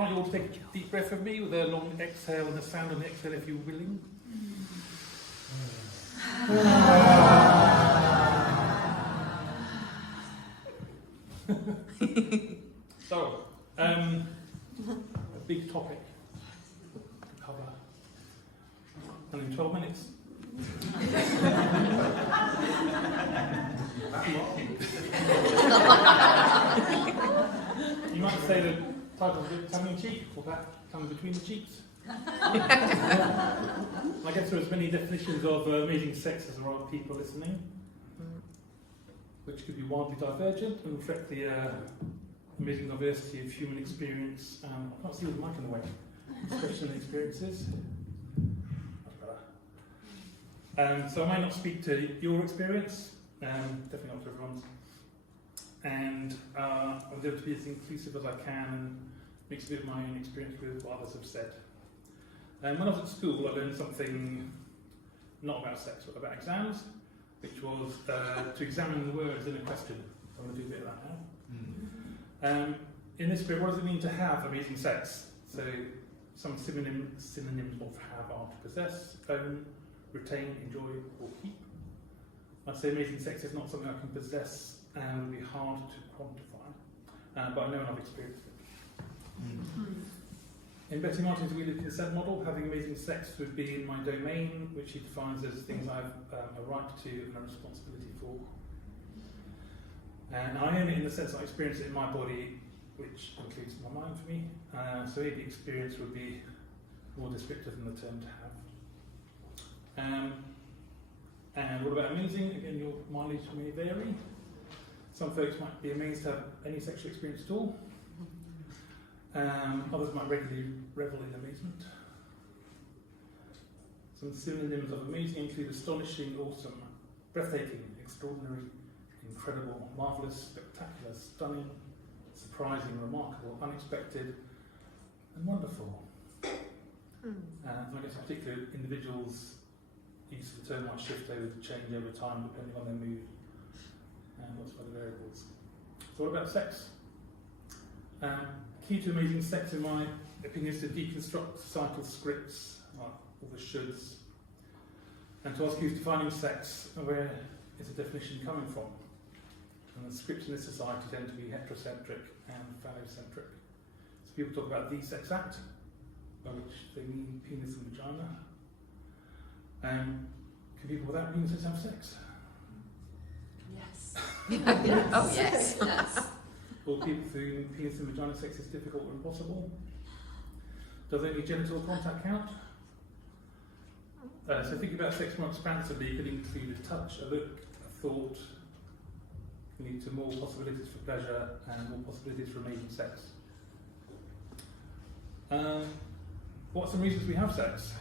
invite you all to take a deep breath with me with a long exhale and a sound on the exhale if you're willing. So, a big topic to cover. Only 12 minutes. You might say the title is a bit tongue-in-cheek, or that tongue between the cheeks. I guess there are as many definitions of amazing sex as there are people listening, which could be wildly divergent and reflect the amazing diversity of human experience. I can't see the mic in the way. Expression and experiences. So I might not speak to your experience, definitely not to everyone's. And I'll endeavour to be as inclusive as I can and mix a bit of my own experience with what others have said. When I was at school, I learned something not about sex, but about exams, which was to examine the words in a question. So I'm going to do a bit of that now. In this period, what does it mean to have amazing sex? So some synonyms of have are to possess, own, retain, enjoy, or keep. I'd say amazing sex is not something I can possess and would be hard to quantify, but I know and I've experienced it. In Betty Martin's Wheel of Consent model, having amazing sex would be in my domain, which he defines as things I have a right to and a responsibility for. And I own it in the sense I experience it in my body, which includes my mind for me. So maybe experience would be more descriptive than the term to have. And what about amazing? Again, your mileage may vary. Some folks might be amazed to have any sexual experience at all. Others might regularly revel in amazement. Some synonyms of amazing include astonishing, awesome, breathtaking, extraordinary, incredible, marvellous, spectacular, stunning, surprising, remarkable, unexpected, and wonderful. And I guess particular individuals' use of the term might shift over to change over time depending on their mood and lots of other variables. So what about sex? Key to amazing sex, in my opinion, is to deconstruct societal scripts, like all the shoulds, and to ask who's defining sex and where is the definition coming from. And the scripts in this society tend to be heterocentric and phallocentric. So people talk about the sex act, by which they mean penis and vagina. Can people without penises have sex? Yes. Oh yes. Yes. Or people for whom penis and vagina sex is difficult or impossible? Does only genital contact count? So thinking about sex more expansively could include a touch, a look, a thought, lead to more possibilities for pleasure and more possibilities for amazing sex. What are some reasons we have sex?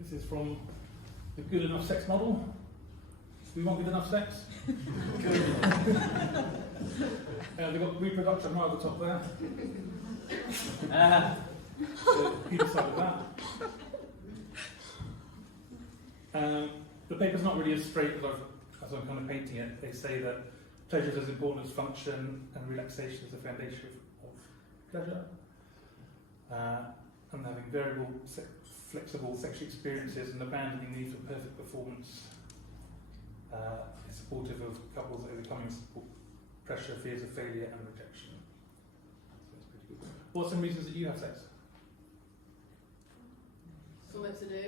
This is from the good enough sex model. We want good enough sex. They've got reproduction right at the top there. So either side of that. The paper's not really as straight as I'm kind of painting it. They say that pleasure is as important as function and relaxation is the foundation of pleasure. And having variable, flexible sexual experiences and abandoning these for perfect performance is supportive of couples overcoming pressure, fears of failure and rejection. So that's pretty good. What are some reasons that you have sex? Something to do.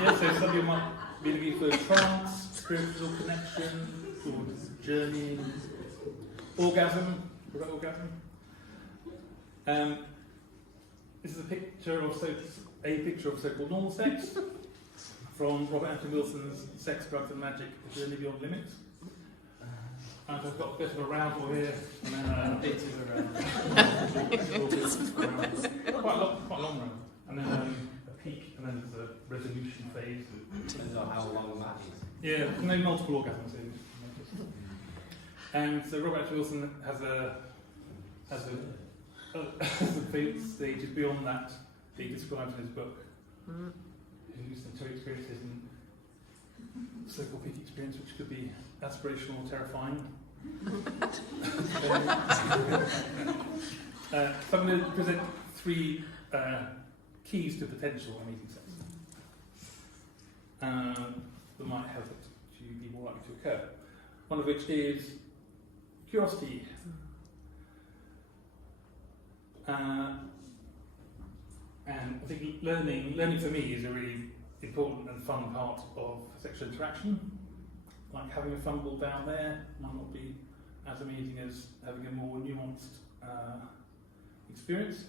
Yeah, so some of you might be looking for trance, spiritual connection, or journeying, orgasm. What about orgasm? This is a picture of so-called normal sex from Robert Anton Wilson's Sex, Drugs and Magic, The Journey Beyond Limits. And I've got a bit of arousal here, and then a bit of arousal. Quite a long run. And then a peak, and then there's a resolution phase. Depends on how long that is. Yeah, no multiple orgasms. And so Robert Wilson has a the stages beyond that he describes in his book. Who's the two experiences and so-called peak experience, which could be aspirational or terrifying. So I'm going to present 3 keys to potential amazing sex that might help it to be more likely to occur. One of which is curiosity. And I think learning for me is a really important and fun part of sexual interaction. Like having a fun ball down there might not be as amazing as having a more nuanced experience.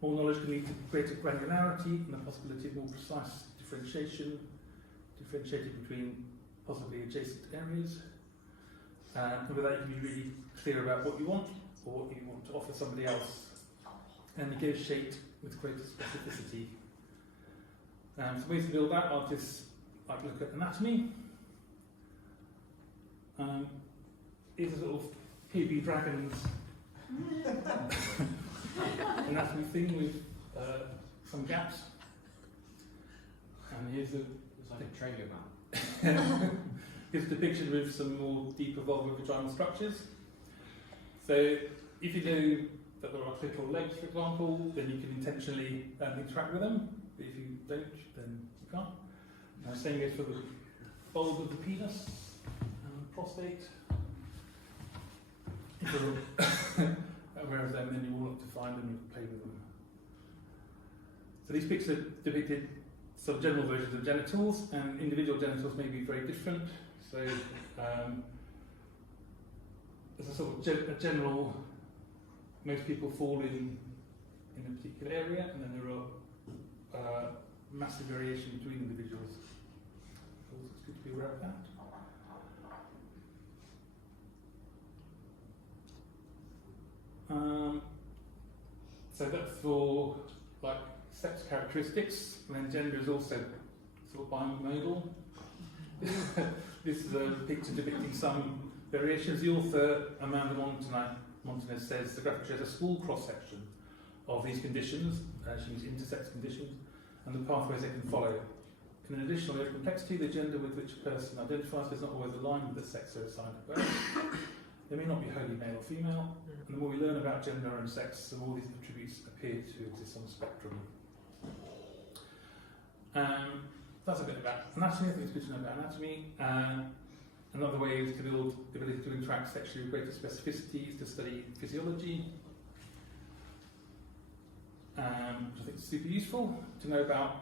More knowledge can lead to greater granularity and the possibility of more precise differentiating between possibly adjacent areas. And with that you can be really clear about what you want or what you want to offer somebody else and negotiate with greater specificity. So ways to build that are just like look at anatomy. Here's a sort of PB Dragons anatomy thing with some gaps. And here's It's like a trailer map. here's a depiction with some more deeper vulvar vaginal structures. So if you know that there are clitoral legs, for example, then you can intentionally interact with them. But if you don't, then you can't. Same goes for the bulb of the penis and prostate. If you're aware of them, then you will look to find them and play with them. So these pictures are depicted sort of general versions of genitals, and individual genitals may be very different. So there's a sort of a general. Most people fall in a particular area, and then there are massive variation between individuals. So it's good to be aware of that. So that's for like sex characteristics, and then gender is also sort of bimodal. This is a picture depicting some variations. The author, Amanda Montanez, says the graphic shows a small cross-section of these conditions, she means intersex conditions, and the pathways they can follow. In additional layer of complexity, the gender with which a person identifies does not always align with the sex they're assigned at birth. They may not be wholly male or female, and the more we learn about gender and sex, the more these attributes appear to exist on the spectrum. That's a bit about anatomy. I think it's good to know about anatomy. Another way is to build the ability to interact sexually with greater specificity is to study physiology, which I think is super useful to know about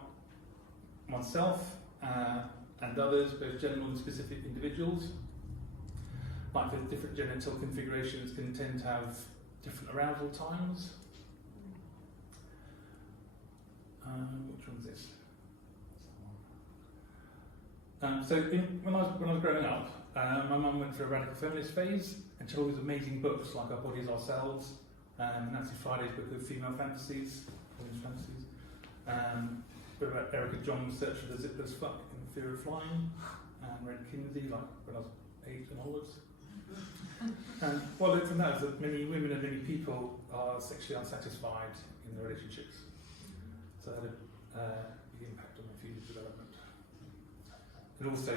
oneself and others, both general and specific individuals. Like the different genital configurations can tend to have different arousal times. Which one's this? When I was growing up, my mum went through a radical feminist phase, and she had all these amazing books like Our Bodies, Ourselves, Nancy Friday's book of female fantasies, women's fantasies, about Erica John's Search for the Zipless Fuck and Fear of Flying, and read Kinsey like when I was 8 and onwards. And what I learned from that is that many women and many people are sexually unsatisfied in their relationships. So that had a big impact on my future development. And also,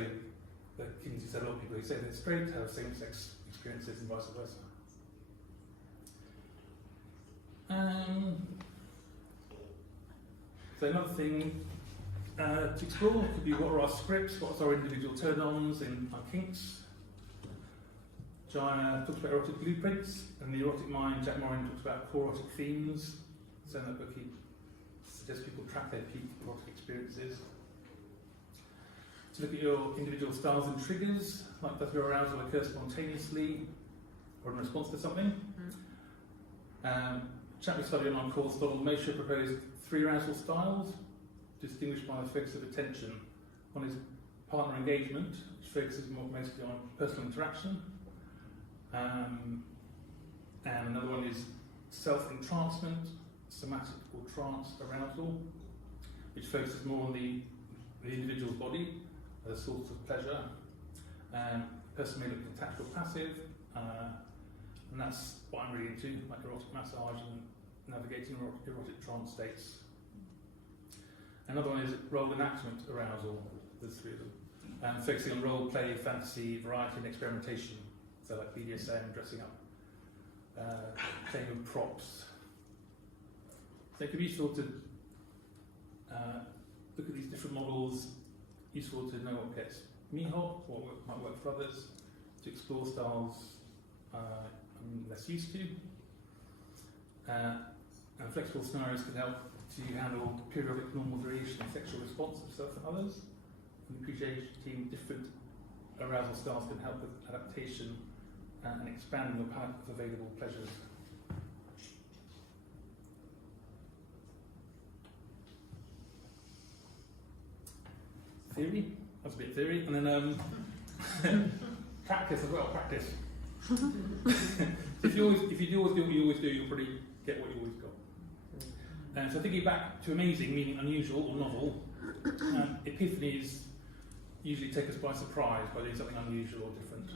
Kinsey said a lot of people who say they're straight have same-sex experiences and vice versa. So another thing to explore could be what are our scripts, what's our individual turn-ons and our kinks. Jaya talks about erotic blueprints, and the erotic mind, Jack Morin talks about core erotic themes. So in that book he suggests people track their peak erotic experiences. To look at your individual styles and triggers, like does your arousal occur spontaneously or in response to something? Chapter study on our course, Donald Mosher proposed 3 arousal styles, distinguished by the focus of attention. One is partner engagement, which focuses mostly on personal interaction. And another one is self-entrancement, somatic or trance arousal, which focuses more on the individual's body as a source of pleasure. Person may look attached or passive, and that's what I'm really into, like erotic massage and navigating erotic trance states. Another one is role enactment arousal. There's three of them. And focusing on role play, fantasy, variety, and experimentation. So like BDSM, dressing up, playing with props. So it could be useful to look at these different models, useful to know what gets me hot, what might work for others, to explore styles I'm less used to. And flexible scenarios can help to handle periodic normal variation in sexual response of self and others. And appreciating different arousal styles can help with adaptation and expanding the palette of available pleasures. Theory, that's a bit of theory, and then practice as well. Practice. if you always do what you always do, you'll probably get what you always got. So thinking back to amazing, meaning unusual or novel, epiphanies usually take us by surprise by doing something unusual or different.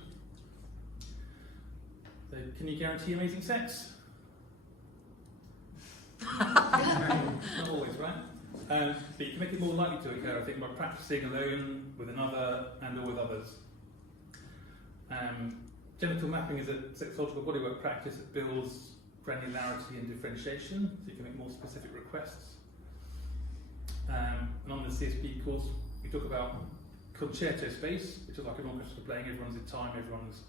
So can you guarantee amazing sex? Not always, right? But you can make it more likely to occur, I think, by practicing alone, with another, and or with others. Genital mapping is a sexological bodywork practice that builds granularity and differentiation, so you can make more specific requests. And on the CSB course, we talk about concerto space, which is like an orchestra playing, everyone's in time, everyone's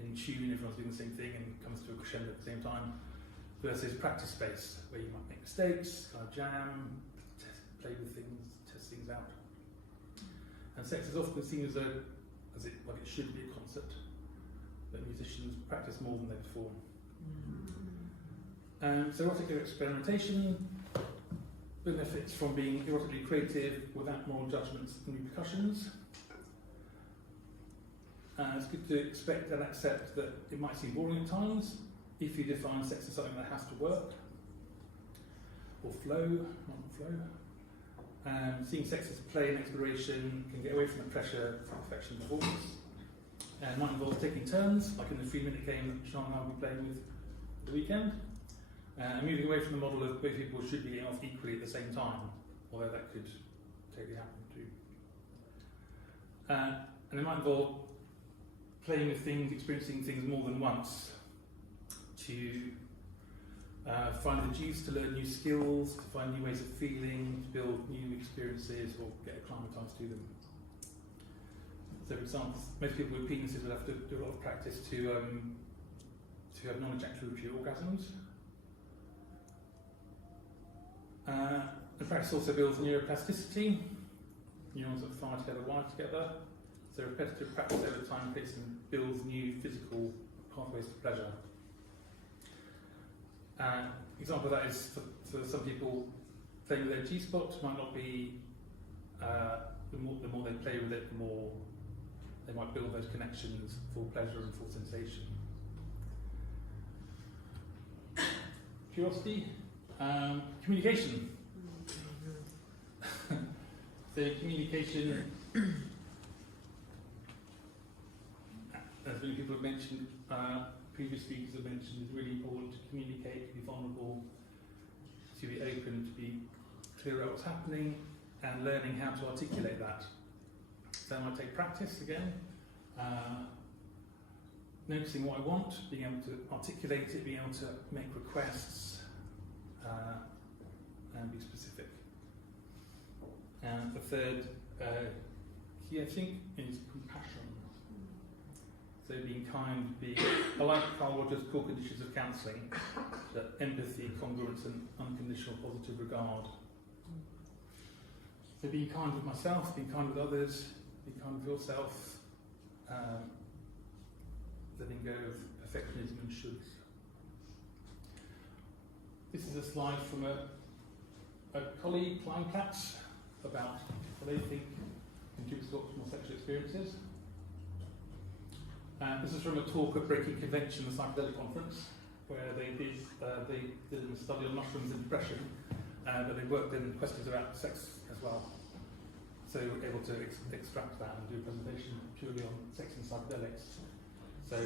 in tune, everyone's doing the same thing and comes to a crescendo at the same time, versus practice space, where you might make mistakes, kind of jam, play with things, test things out. And sex is often seen as it should be a concert, that musicians practice more than they perform. So erotic experimentation benefits from being erotically creative without moral judgments and repercussions. It's good to expect and accept that it might seem boring at times if you define sex as something that has to work, or flow, not flow. Seeing sex as play and exploration can get away from the pressure for perfection performance. And might involve taking turns, like in the 3-minute game that Sean and I will be playing with the weekend. And moving away from the model of both people should be getting off equally at the same time, although that could totally happen too. And it might involve playing with things, experiencing things more than once, to find the juice to learn new skills, to find new ways of feeling, to build new experiences, or get acclimatised to them. So, for example, most people with penises would have to do a lot of practice to have non-ejaculatory orgasms. The practice also builds neuroplasticity. Neurons that fire together, wire together. So repetitive practice over time creates and builds new physical pathways to pleasure. Example of that is for some people, playing with their G-spot might not be, the more they play with it, the more they might build those connections for pleasure and for sensation. Curiosity, communication. So communication, as many people have mentioned, previous speakers have mentioned, is really important to communicate, to be vulnerable, to be open, to be clear about what's happening, and learning how to articulate that. So I might take practice again, noticing what I want, being able to articulate it, being able to make requests, and be specific. And the third key, I think, is compassion. So being kind, I like Carl Rogers' core conditions of counselling, that empathy, congruence, and unconditional positive regard. So being kind with myself, being kind with others, being kind with yourself, letting go of perfectionism and shoulds. This is a slide from a colleague, Klein Katz, about what they think contributes to optimal sexual experiences. This is from a talk at Breaking Convention, the Psychedelic Conference, where they did a study on mushrooms and depression, but they worked in questions about sex as well. So we were able to extract that and do a presentation purely on sex and psychedelics. So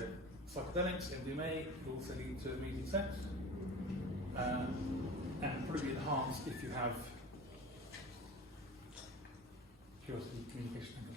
psychedelics, MDMA, will also lead to amazing sex. enhanced if you have curiosity, communication, and